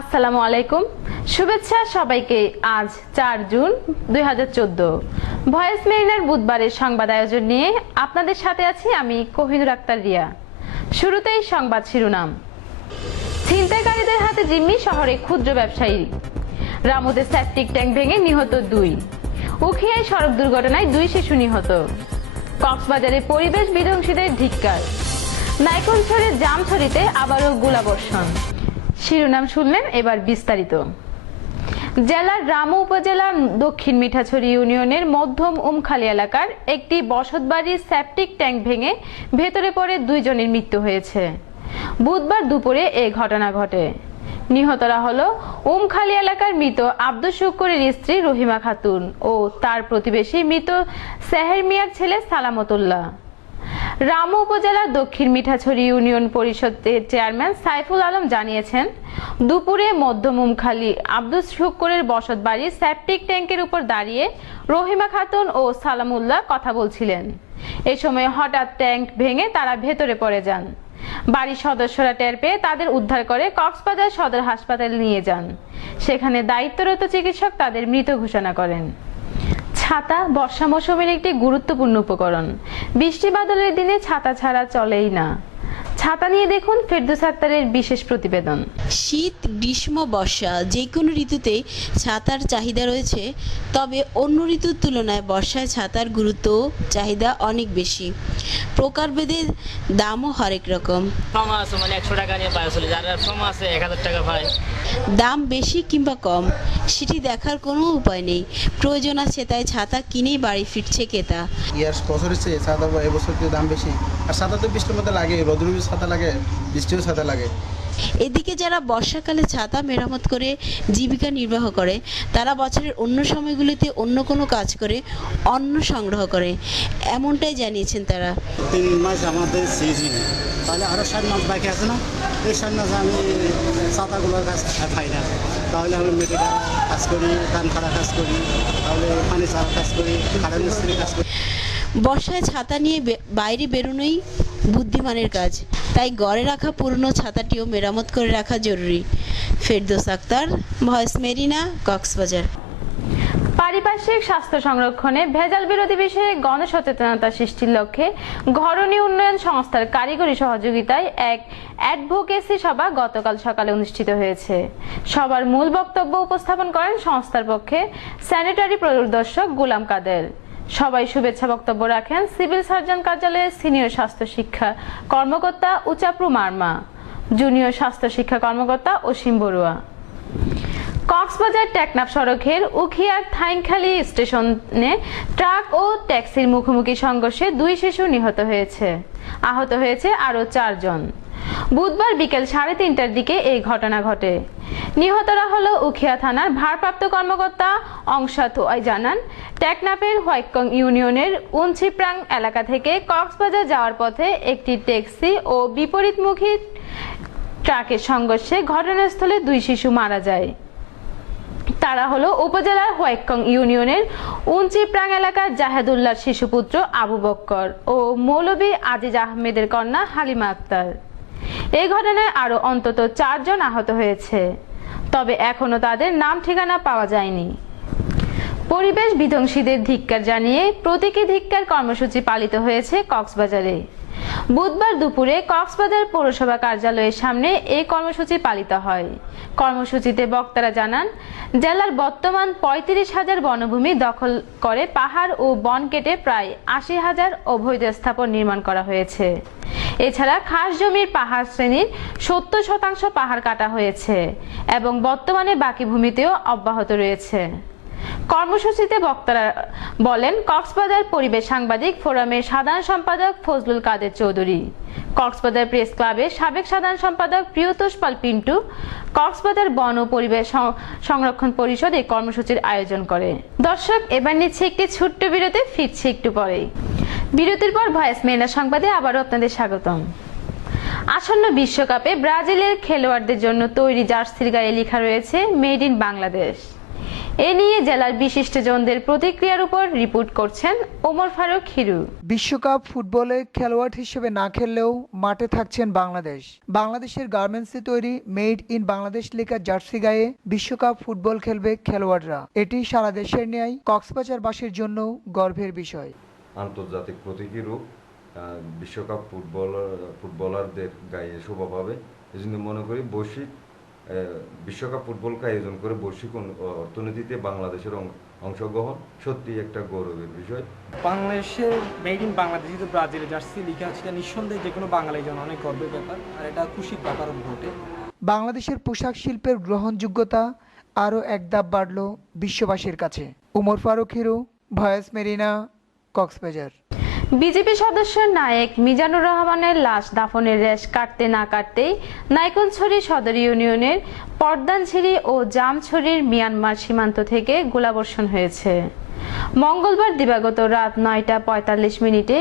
আসসালামু আলাইকুম। শুভেচ্ছা সবাইকে আজ চার জুন দুই হাজার চোদ্দ। ভয়েস মেরিনার বুধবারের সংবাদ আয়োজন নিয়ে আপনাদের সাথে আছি আমি কোহিনুর আক্তার রিয়া। শুরুতেই সংবাদ শিরোনাম। ছিনতাইকারীদের হাতে জিম্মি শহরে ক্ষুদ্র ব্যবসায়ী। রামুতে সেপটিক ট্যাঙ্ক ভেঙে নিহত দুই। উখিয়ায় সড়ক দুর্ঘটনায় দুই শিশু নিহত। কক্সবাজারে পরিবেশ বিধ্বংসীদের ধিক্কার। নাইকনছড়ে জামছড়িতে আবারও গোলাবর্ষণ। শিরোনাম শুনলেন এবার বিস্তারিত। জেলার রামু উপজেলার দক্ষিণ মিঠাছড়ি ইউনিয়নের মধ্যম উমখালি এলাকার একটি বসতবাড়ির সেপটিক ট্যাঙ্ক ভেঙে ভেতরে পড়ে দুইজনের মৃত্যু হয়েছে। বুধবার দুপুরে এ ঘটনা ঘটে। নিহতরা হল উমখালি এলাকার মৃত আব্দুল শুকুরের স্ত্রী রহিমা খাতুন ও তার প্রতিবেশী মৃত সেহের মিয়ার ছেলে সালামতুল্লাহ। রামু উপজেলার দক্ষিণ মিঠাছড়ি ইউনিয়ন পরিষদের চেয়ারম্যান সাইফুল আলম জানিয়েছেন, দুপুরে মধ্যমুমখালী আব্দুল শুক্করের বসত বাড়ির সেপটিক ট্যাঙ্কের উপর দাঁড়িয়ে রহিমা খাতুন ও সালামুল্লাহ কথা বলছিলেন। এ সময় হঠাৎ ট্যাঙ্ক ভেঙে তারা ভেতরে পড়ে যান। বাড়ির সদস্যরা টের পেয়ে তাদের উদ্ধার করে কক্সবাজার সদর হাসপাতালে নিয়ে যান। সেখানে দায়িত্বরত চিকিৎসক তাদের মৃত ঘোষণা করেন। ছাতা বর্ষা মৌসুমের একটি গুরুত্বপূর্ণ উপকরণ। বৃষ্টি বাদলের দিনে ছাতা ছাড়া চলেই না। ছাতা নিয়ে দেখুন ফেরদুস আক্তারের বিশেষ প্রতিবেদন। শীত গ্রীষ্ম বর্ষা যে কোনো ঋতুতে ছাতার চাহিদা রয়েছে তবে অন্য ঋতুর তুলনায় বর্ষায় ছাতার গুরুত্ব চাহিদা অনেক বেশি। প্রকারভেদে দামও হরেক রকম। কম আছে মানে একশো টাকা নিয়ে চলে যারা আছে এক হাজার টাকা পায় দাম বেশি কিংবা কম সেটি দেখার কোনো উপায় নেই। প্রয়োজন আছে তাই ছাতা কিনেই বাড়ি ফিরছে ক্রেতা। ইয়ার বছরের চেয়ে ছাতা এবছর দাম বেশি। আর ছাতা তো বৃষ্টির মধ্যে লাগে রোদ্রুর ছাতা লাগে বৃষ্টিও ছাতা লাগে। এদিকে যারা বর্ষাকালে ছাতা মেরামত করে জীবিকা নির্বাহ করে তারা বছরের অন্য সময়গুলিতে অন্য কোনো কাজ করে অন্ন সংগ্রহ করে এমনটাই জানিয়েছেন তারা। তিন মাস আমাদের সিজন তাহলে আরও ষাট মাস বাকি আছে না? এই ষাট মাসে আমি ছাতাগুলোর কাজ পাই না। তাহলে আমি মেডিকেল কাজ করি, ধান খাড়া কাজ করি, তাহলে পানি চারা কাজ করি কাঠের মিস্ত্রি কাজ করি। বর্ষায় ছাতা নিয়ে বাইরে বেরোনোই বুদ্ধিমানের কাজ। তাই গড়ে রাখা পুরনো ছাতাটিও মেরামত করে রাখা জরুরি। Ferdous Akter, voice Marina, Cox's Bazar. পারিপার্শ্বিক স্বাস্থ্য সংরক্ষণে ভেজাল বিরোধী বিষয়ে গণসচেতনতা সৃষ্টির লক্ষ্যে ঘরণী উন্নয়ন সংস্থার কারিগরি সহযোগিতায় এক অ্যাডভোকেসি সভা গতকাল সকালে অনুষ্ঠিত হয়েছে। সবার মূল বক্তব্য উপস্থাপন করেন সংস্থার পক্ষে স্যানিটারি পরিদর্শক গুলাম কাদের। সবাই শুভেচ্ছা বক্তব্য রাখেন সিভিল সার্জন কার্যালয়ের সিনিয়র স্বাস্থ্য শিক্ষা কর্মকর্তা উচাপ্রু মার্মা, জুনিয়র স্বাস্থ্য শিক্ষা কর্মকর্তা অসীম বড়ুয়া। কক্সবাজার টেকনাফ সড়কের উখিয়ার থাইংখালি স্টেশনে ট্রাক ও ট্যাক্সির মুখোমুখি সংঘর্ষে দুই শিশু নিহত হয়েছে। আহত হয়েছে আরও চারজন। বুধবার বিকেল সাড়ে তিনটার দিকে এই ঘটনা ঘটে। নিহতরা হলো উখিয়া থানার ভারপ্রাপ্ত কর্মকর্তা অংশা তোয়াই জানান, টেকনাফের হোয়াইকং ইউনিয়নের উনছিপ্রাং এলাকা থেকে কক্সবাজার যাওয়ার পথে একটি ট্যাক্সি ও বিপরীতমুখী ট্রাকের সংঘর্ষে ঘটনাস্থলে দুই শিশু মারা যায়। তারা হলো উপজেলার হোয়াইকং ইউনিয়নের উঞ্চিপ্রাং এলাকার জাহেদুল্লাহর শিশুপুত্র আবু বক্কর ও মৌলবী আজিজ আহমেদের কন্যা হালিমা আক্তার। এই ঘটনায় আরও অন্তত চারজন আহত হয়েছে, তবে এখনও তাদের নাম ঠিকানা পাওয়া যায়নি। পরিবেশ বিধ্বংসীদের ধিক্কার জানিয়ে প্রতীকী ধিক্কার কর্মসূচি পালিত হয়েছে কক্সবাজারে। বুধবার দুপুরে কক্সবাজার পৌরসভা কার্যালয়ের সামনে এই কর্মসূচি পালিত হয়। কর্মসূচিতে বক্তারা জানান, জেলার বর্তমান পঁয়ত্রিশ হাজার বনভূমি দখল করে পাহাড় ও বন কেটে প্রায় আশি হাজার অবৈধ স্থাপন নির্মাণ করা হয়েছে। এছাড়া খাস জমির পাহাড় শ্রেণির সত্তর শতাংশ পাহাড় কাটা হয়েছে এবং বর্তমানে বাকি ভূমিতেও অব্যাহত রয়েছে। কর্মসূচিতে বক্তারা বলেন, কক্সবাজার পরিবেশ সাংবাদিক ফোরামের সাধারণ সম্পাদক ফজলুল কাদের চৌধুরী, কক্সবাজার প্রেস ক্লাবের সাবেক সাধারণ সম্পাদক প্রিয়তোষ পাল পিন্টু, কক্সবাজার বন ও পরিবেশ সংরক্ষণ পরিষদ এই কর্মসূচির আয়োজন করে। দর্শক, এবার নিচ্ছে একটি ছোট্ট বিরতি, ফিরছে একটু পরেই। বিরতির পর ভয়েস মেনা সংবাদে আবারও আপনাদের স্বাগতম। আসন্ন বিশ্বকাপে ব্রাজিলের খেলোয়াড়দের জন্য তৈরি জার্সির গায়ে লেখা রয়েছে, মেড ইন বাংলাদেশ। এ নিয়ে জেলার বিশিষ্টজনদের প্রতিক্রিয়ার উপর রিপোর্ট করছেন ওমর ফারুক হিরু। বিশ্বকাপ ফুটবলে খেলোয়াড় হিসেবে না খেললেও মাঠে থাকছেন বাংলাদেশ। বাংলাদেশের গার্মেন্টসে তৈরি মেড ইন বাংলাদেশ লেখা জার্সি গায়ে বিশ্বকাপ ফুটবল খেলবে খেলোয়াড়রা। এটি সারা দেশের ন্যায় কক্সবাজারবাসীর জন্য গর্বের বিষয়। আন্তর্জাতিক প্রতীকী রূপ বিশ্বকাপ ফুটবল ফুটবলারদের গায়ে শোভা পাবে। এই জন্য মনে করি বৈশ্বিক বিশ্বকাপ ফুটবলকে আয়োজন করে বৈশ্বিক অর্থনীতিতে বাংলাদেশের অংশগ্রহণ সত্যি একটা গৌরবের বিষয়। বাংলাদেশের মেড ইন বাংলাদেশ যেহেতু ব্রাজিলের জার্সি লেখা আছে এটা নিঃসন্দেহে যে কোনো বাঙালির জন্য অনেক গর্বের ব্যাপার আর এটা খুশির ব্যাপার ঘটে বাংলাদেশের পোশাক শিল্পের গ্রহণযোগ্যতা আরও এক ধাপ বাড়ল বিশ্ববাসীর কাছে। Umar Faruk Hiru voice Marina Cox's Bazar. BJP সদস্যের নায়েক মিজানুর রহমানের লাশ দাফনের রেশ কাটতে না কাটতেই নাইকনছড়ি সদর ইউনিয়নের পর্দানছিড়ি ও জামছড়ির মিয়ানমার সীমান্ত থেকে গোলাবর্ষণ হয়েছে। মঙ্গলবার দিবাগত রাত নয়টা পঁয়তাল্লিশ মিনিটে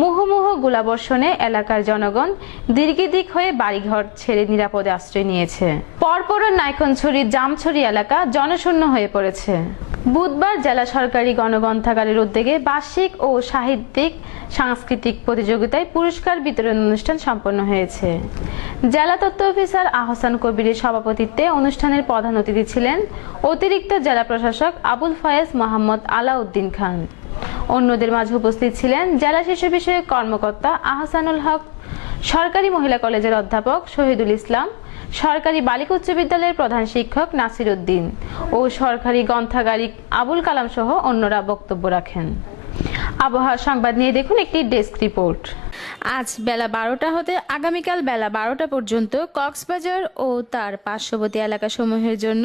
মুহুমুহু গোলাবর্ষণে এলাকার জনগণ দীর্ঘদিক হয়ে বাড়িঘর ছেড়ে নিরাপদে আশ্রয় নিয়েছে। পরপর নাইকনছড়ির জামছড়ি এলাকা জনশূন্য হয়ে পড়েছে। বুধবার জেলা সরকারি গণগ্রন্থাগারের উদ্যোগে বার্ষিক ও সাহিত্যিক, সাংস্কৃতিক প্রতিযোগিতায় পুরস্কার বিতরণ অনুষ্ঠান সম্পন্ন হয়েছে। জেলা তথ্য অফিসার আহসান কবিরের সভাপতিত্বে অনুষ্ঠানের প্রধান অতিথি ছিলেন অতিরিক্ত জেলা প্রশাসক আবুল ফয়েজ মোহাম্মদ আলাউদ্দিন খান। অন্যদের মাঝে উপস্থিত ছিলেন জেলা শিশু বিষয়ক কর্মকর্তা আহসানুল হক, সরকারি মহিলা কলেজের অধ্যাপক শহীদুল ইসলাম, সরকারি বালিকা উচ্চ বিদ্যালয়ের প্রধান শিক্ষক নাসির উদ্দিন ও সরকারি গ্রন্থাগারিক আবুল কালাম সহ অন্যরা বক্তব্য রাখেন। আবহাওয়া সংবাদ নিয়ে দেখুন একটি ডেস্ক রিপোর্ট। আজ বেলা বারোটা হতে আগামীকাল বেলা বারোটা পর্যন্ত কক্সবাজার ও তার পার্শ্ববর্তী এলাকাসমূহের জন্য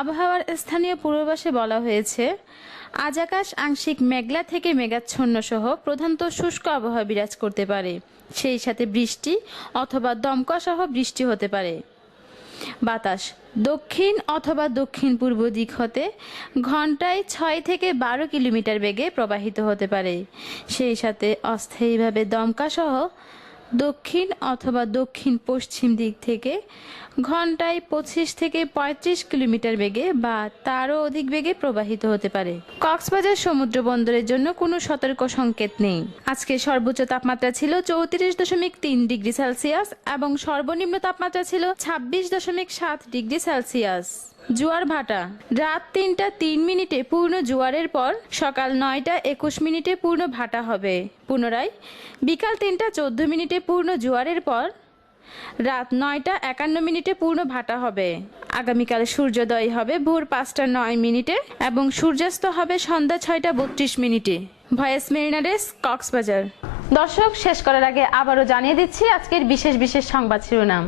আবহাওয়ার স্থানীয় পূর্বাভাসে বলা হয়েছে, আজ আকাশ আংশিক মেঘলা থেকে মেঘাচ্ছন্ন সহ প্রধানত শুষ্ক আবহাওয়া বিরাজ করতে পারে। সেই সাথে বৃষ্টি অথবা দমকা সহ বৃষ্টি হতে পারে। বাতাস। দক্ষিণ অথবা দক্ষিণ পূর্ব দিক হতে ঘন্টায় ছয় থেকে বারো কিলোমিটার বেগে প্রবাহিত হতে পারে। সেই সাথে অস্থায়ীভাবে দমকা সহ দক্ষিণ অথবা দক্ষিণ পশ্চিম দিক থেকে ঘন্টায় পঁচিশ থেকে পঁয়ত্রিশ কিলোমিটার বেগে বা তারও অধিক বেগে প্রবাহিত হতে পারে। কক্সবাজার সমুদ্র বন্দরের জন্য কোনো সতর্ক সংকেত নেই। আজকে সর্বোচ্চ তাপমাত্রা ছিল চৌত্রিশ দশমিক তিন ডিগ্রি সেলসিয়াস এবং সর্বনিম্ন তাপমাত্রা ছিল ছাব্বিশ দশমিক সাত ডিগ্রি সেলসিয়াস। জোয়ার ভাটা। রাত তিনটা তিন মিনিটে পূর্ণ জোয়ারের পর সকাল নয়টা একুশ মিনিটে পূর্ণ ভাটা হবে। পুনরায় বিকাল তিনটা চোদ্দ মিনিটে পূর্ণ জোয়ারের পর রাত নয়টা একান্ন মিনিটে পূর্ণ ভাটা হবে। আগামীকাল সূর্যোদয় হবে ভোর পাঁচটা নয় মিনিটে এবং সূর্যাস্ত হবে সন্ধ্যা ছয়টা বত্রিশ মিনিটে। ভয়েস মেরিনারেস, কক্সবাজার। দর্শক, শেষ করার আগে আবারও জানিয়ে দিচ্ছি আজকের বিশেষ বিশেষ সংবাদ শিরোনাম।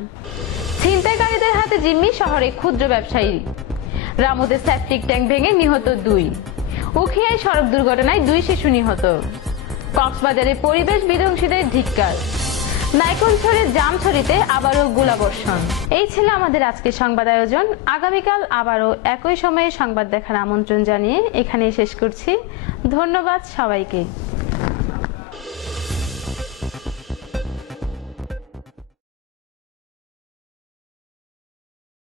ছিনতাইকারীদের হাতে জিম্মি শহরে ক্ষুদ্র ব্যবসায়ী। রামুতে সেপটিক ট্যাঙ্ক ভেঙে নিহত দুই। উখিয়ায় সড়ক দুর্ঘটনায় দুই শিশু নিহত। কক্সবাজারে পরিবেশ বিধ্বংসীদের ধিক্কার। নাইকনছড়ির জামছড়িতে আবারও গোলাবর্ষণ। এই ছিল আমাদের আজকের সংবাদ আয়োজন। আগামীকাল আবারও একই সময়ে সংবাদ দেখার আমন্ত্রণ জানিয়ে এখানেই শেষ করছি। ধন্যবাদ সবাইকে।